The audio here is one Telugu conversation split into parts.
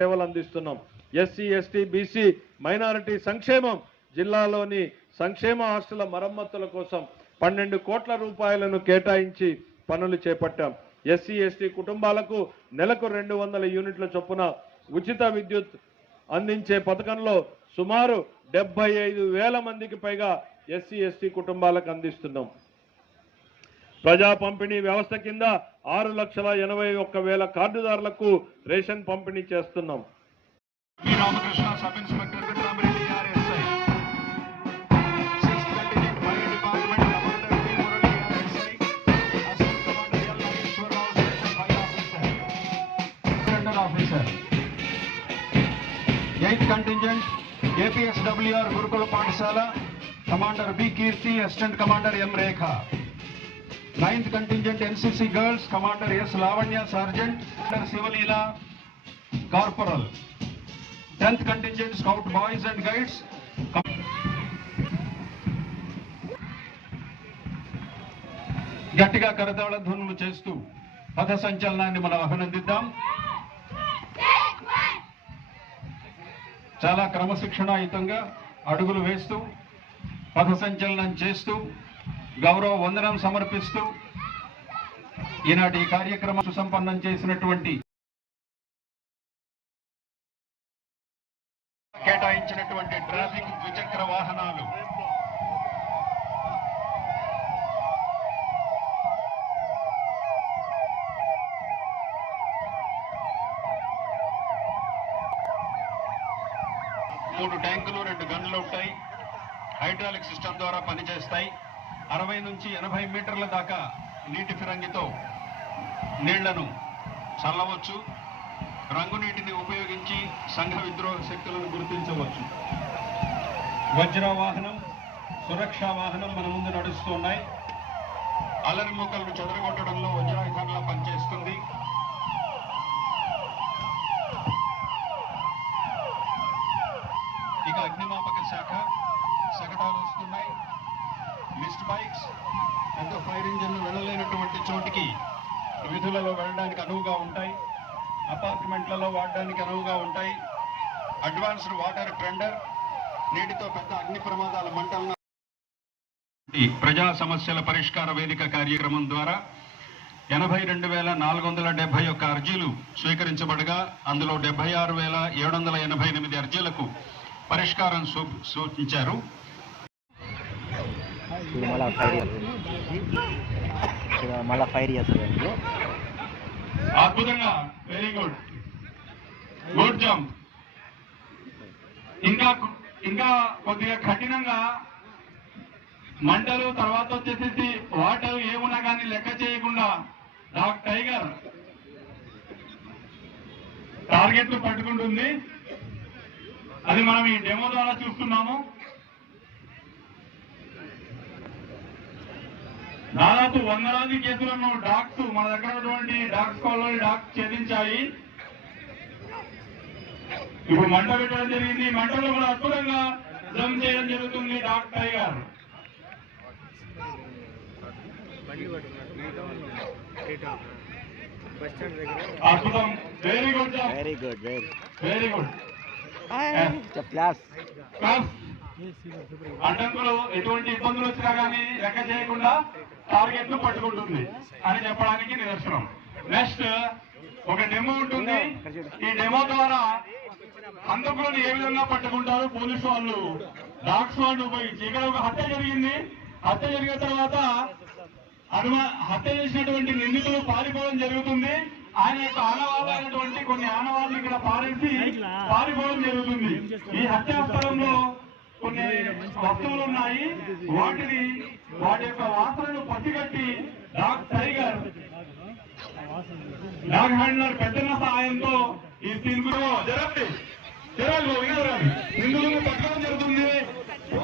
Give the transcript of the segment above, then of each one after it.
సేవలు అందిస్తున్నాం. ఎస్సీ ఎస్టీ బీసీ మైనారిటీ సంక్షేమం జిల్లాలోని సంక్షేమ హాస్టళ్ల మరమ్మతుల కోసం 12 కోట్ల రూపాయలను కేటాయించి పనులు చేపట్టాం. ఎస్సీ ఎస్టీ కుటుంబాలకు నెలకు 200 యూనిట్ల చొప్పున ఉచిత విద్యుత్ అందించే పథకంలో సుమారు 75,000 మందికి పైగా ఎస్సీ ఎస్టీ కుటుంబాలకు అందిస్తున్నాం. ప్రజా పంపిణీ వ్యవస్థ కింద 6,81,000 కార్డుదారులకు రేషన్ పంపిణీ చేస్తున్నాం. Eighth contingent APSWR Gurukula Pathshala, Commander B. Kirti, Assistant Commander M. Rekha. Ninth contingent NCC Girls, Commander S. Lavanya, Sergeant, Commander Sivalila, Corporal. 10th contingent Scout Boys and Guides. గట్టిగా కరతాళ ధ్వనులు చేస్తూ పథ సంచలనాన్ని మనం అభినందిద్దాం. చాలా క్రమశిక్షణాయుతంగా అడుగులు వేస్తూ పథ సంచలనం చేస్తూ గౌరవ వందనం సమర్పిస్తూ ఈనాటి కార్యక్రమం సుసంపన్నం చేసినటువంటి కేటాయించినటువంటి ట్రాఫిక్ ద్విచక్ర వాహనాలు మూడు ట్యాంకులు 2 గన్లు ఉంటాయి. హైడ్రాలిక్ సిస్టమ్ ద్వారా పనిచేస్తాయి. 60 నుంచి 80 మీటర్ల దాకా నీటి ఫిరంగితో నీళ్లను చల్లవచ్చు. రంగునీటిని ఉపయోగించి సంఘ విద్రోహ శక్తులను గుర్తించవచ్చు. వజ్ర వాహనం, సురక్షా వాహనం మన ముందు నడుస్తున్నాయి. అల్లరి మూకలను చెదరగొట్టడంలో వజ్రాయుధంలా పనిచేస్తుంది. ఇక అగ్నిమాపక శాఖ శకటాలు వస్తున్నాయి. మిస్ట్ బైక్స్, పెద్ద ఫైర్ ఇంజిన్లు వెళ్ళలేనటువంటి చోటికి విధులలో వెళ్ళడానికి అనువుగా ఉంటాయి. అపార్ట్మెంట్లలో వాడడానికి అనువుగా ఉంటాయి. అడ్వాన్స్డ్ వాటర్ టెండర్, నీటితో పెద్ద అగ్ని ప్రమాదాల మంటలను ప్రజా సమస్యల పరిష్కార వేదిక కార్యక్రమం ద్వారా 82,471 అర్జీలు స్వీకరించబడగా అందులో 76,788 అర్జీలకు పరిష్కారం సూచించారు. అద్భుతంగా, వెరీ గుడ్, గుడ్ జంప్. ఇంకా కొద్దిగా కఠినంగా మంటలు తర్వాత వచ్చేసి వాటర్ ఏమున్నా కానీ లెక్క చేయకుండా టైగర్ టార్గెట్ పట్టుకుంటుంది. అది మనం ఈ డెమో ద్వారా చూస్తున్నాము. దాదాపు 100 కేసులను డాగ్స్ మన దగ్గర ఉన్నటువంటి డాగ్స్ కాలనీ డాగ్స్ ఛేదించాయి. ఇప్పుడు మంట పెట్టడం జరిగింది. మంటలో కూడా అద్భుతంగా జంప్ చేయడం జరుగుతుంది డాగ్ టైగర్. అద్భుతం, very good, very good, very good. అడ్డంకులు ఎటువంటి ఇబ్బందులు వచ్చినా కానీ లెక్క చేయకుండా టార్గెట్ ను పట్టుకుంటుంది అని చెప్పడానికి నిదర్శనం. నెక్స్ట్ ఒక డెమో ఉంటుంది. ఈ డెమో ద్వారా హంతకులను ఏ విధంగా పట్టుకుంటారు పోలీసు వాళ్ళు డాగ్స్ వాళ్ళు ఉపయోగించి. ఇక్కడ ఒక హత్య జరిగింది. హత్య జరిగిన తర్వాత హత్య చేసినటువంటి నిందితులు పారిపోవడం జరుగుతుంది. ఆయన యొక్క ఆనవాళ్ళైనటువంటి కొన్ని ఆనవాళ్ళు ఇక్కడ పారిపోవడం జరుగుతుంది. ఈ హత్యా స్థలంలో కొన్ని వస్తువులు ఉన్నాయి. వాటి యొక్క వాసనను పసిగట్టి డాగ్ టైగర్ డాగ్ హ్యాండ్లర్ పెద్దన్న సహాయంతో ఈ నిందులను పట్టడం జరుగుతుంది.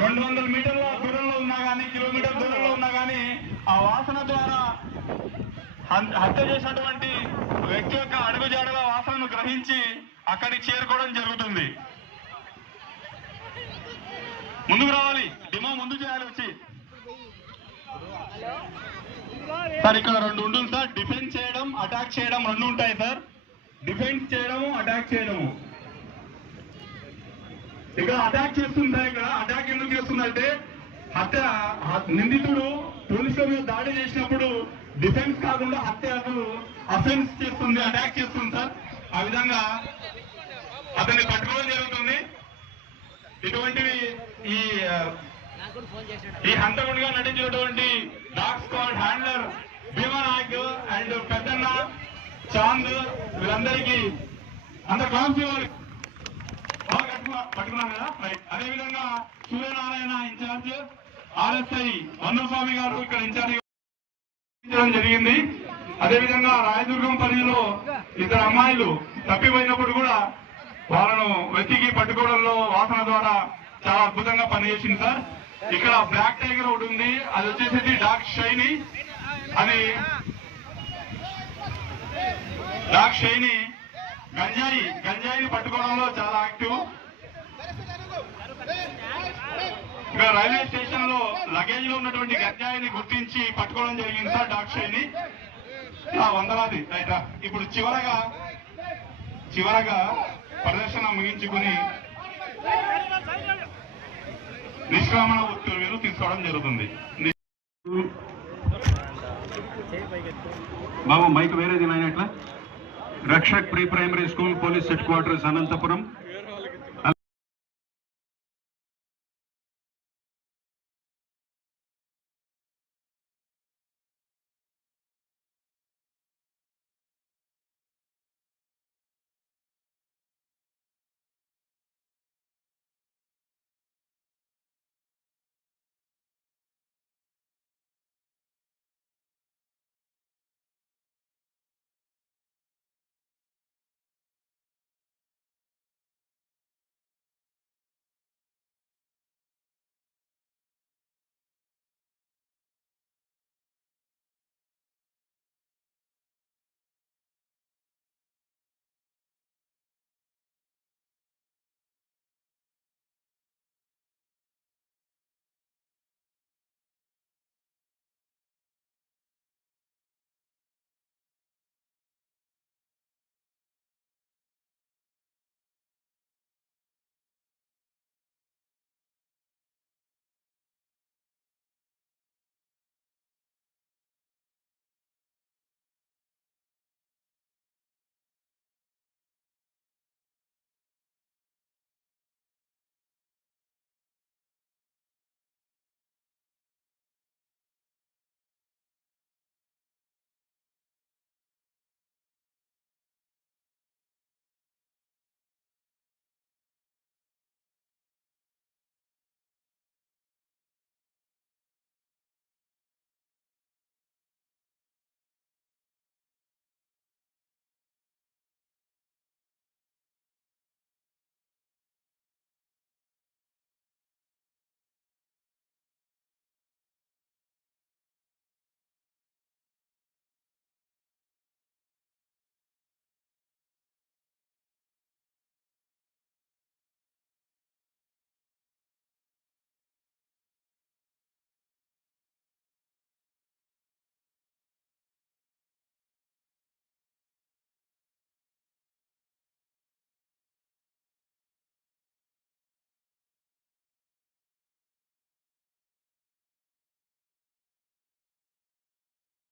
200 మీటర్ల దూరంలో ఉన్నా కానీ, కిలోమీటర్ దూరంలో ఉన్నా కానీ ఆ వాసన ద్వారా హత్య చేసినటువంటి వ్యక్తి యొక్క అడుగుజాడల వాసనను గ్రహించి అక్కడికి చేరుకోవడం జరుగుతుంది. ముందుకు రావాలి, డిమో ముందు చేయాలి వచ్చి. సార్ ఇక్కడ 2 ఉంటుంది సార్, డిఫెన్స్ చేయడం, అటాక్ చేయడం 2 ఉంటాయి సార్. డిఫెన్స్ చేయడము, అటాక్ చేయడము. ఇక్కడ అటాక్ చేస్తుంది సార్. ఇక్కడ అటాక్ ఎందుకు చేస్తుందంటే హత్య, నిందితుడు పోలీసుల మీద దాడి చేసినప్పుడు డిఫెన్స్ కాకుండా హత్యకు అఫెన్స్ చేస్తుంది, అటాక్ చేస్తుంది సార్. ఆ విధంగా అతన్ని పట్టుకోవడం జరుగుతుంది. ఇటువంటివి ఈ హంతకుడిగా నటించినటువంటి dog squad handler Bheema Nayak and పెద్దన్న చాంద్ వీళ్ళందరికీ అందరు కాన్స్టేబుల్ పట్టుకున్నాం కదా. అదేవిధంగా సూర్యనారాయణ ఇన్ఛార్జ్, ఆర్ఎస్ఐ వన్నస్వామి గారు ఇక్కడ ఇన్ఛార్జ్ జరిగింది. అదేవిధంగా రాయదుర్గం పరిధిలో ఇద్దరు అమ్మాయిలు తప్పిపోయినప్పుడు కూడా వాళ్ళను వెతికి పట్టుకోవడంలో వాసన ద్వారా చాలా అద్భుతంగా పనిచేసింది సార్. ఇక్కడ బ్లాక్ టైగర్ ఒకటి ఉంది, అది వచ్చేసి డాగ్ షైనీ. అది డాగ్ షైనీ గంజాయిని పట్టుకోవడంలో చాలా యాక్టివ్. ఇక్కడ రైల్వే స్టేషన్ లో లగేజ్ లో ఉన్నటువంటి గంజాయిని గుర్తించి పట్టుకోవడం జరిగింది సార్ డాగ్ షైని. వందలాది రైటా. ఇప్పుడు చివరగా ప్రదర్శన ముగించుకుని నిష్క్రమణ ఉత్తర్వులు తీసుకోవడం జరుగుతుంది. బాబు మైక్ వేరేది నాయనట్లా. Rakshak pre primary school police headquarters Anantapur.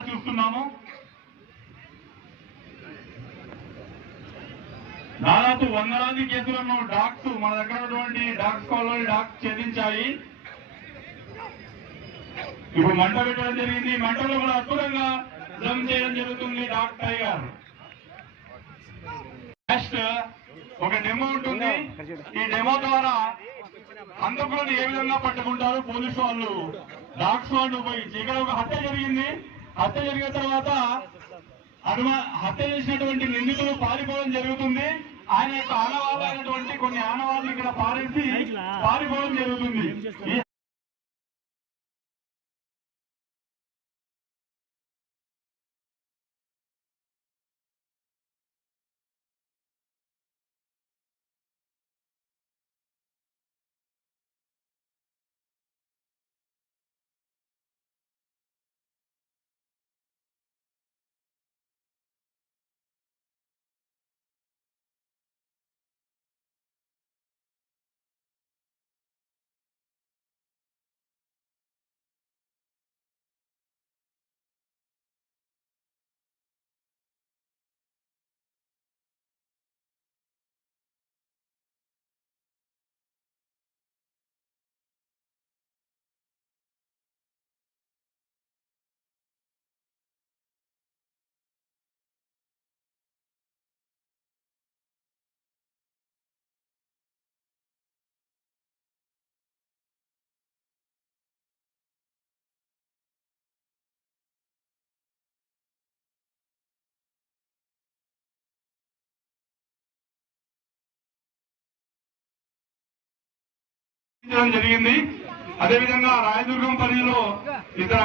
చూస్తున్నాము. దాదాపు వందలాది కేసులను డాగ్స్ మన దగ్గర ఉన్నటువంటి డాగ్స్ కాలనీ డాగ్స్ ఛేదించాయి. ఇప్పుడు మంట పెట్టడం జరిగింది. మంటలో కూడా అద్భుతంగా జమ్ చేయడం జరుగుతుంది డాగ్ టైగర్. నెక్స్ట్ ఒక డెమో ఉంటుంది. ఈ డెమో ద్వారా హంతకులను ఏ విధంగా పట్టుకుంటారు పోలీసు వాళ్ళు డాగ్స్ వాళ్ళు ఉపయోగించి. ఇక్కడ ఒక హత్య జరిగింది. హత్య జరిగిన తర్వాత హత్య చేసినటువంటి నిందితులు పారిపోవడం జరుగుతుంది. ఆయన యొక్క ఆనవాళ్ళైనటువంటి కొన్ని ఆనవాళ్ళు ఇక్కడ పారిపోవడం జరుగుతుంది. జరిగింది. అదేవిధంగా రాయదుర్గం పరిధిలో ఇతర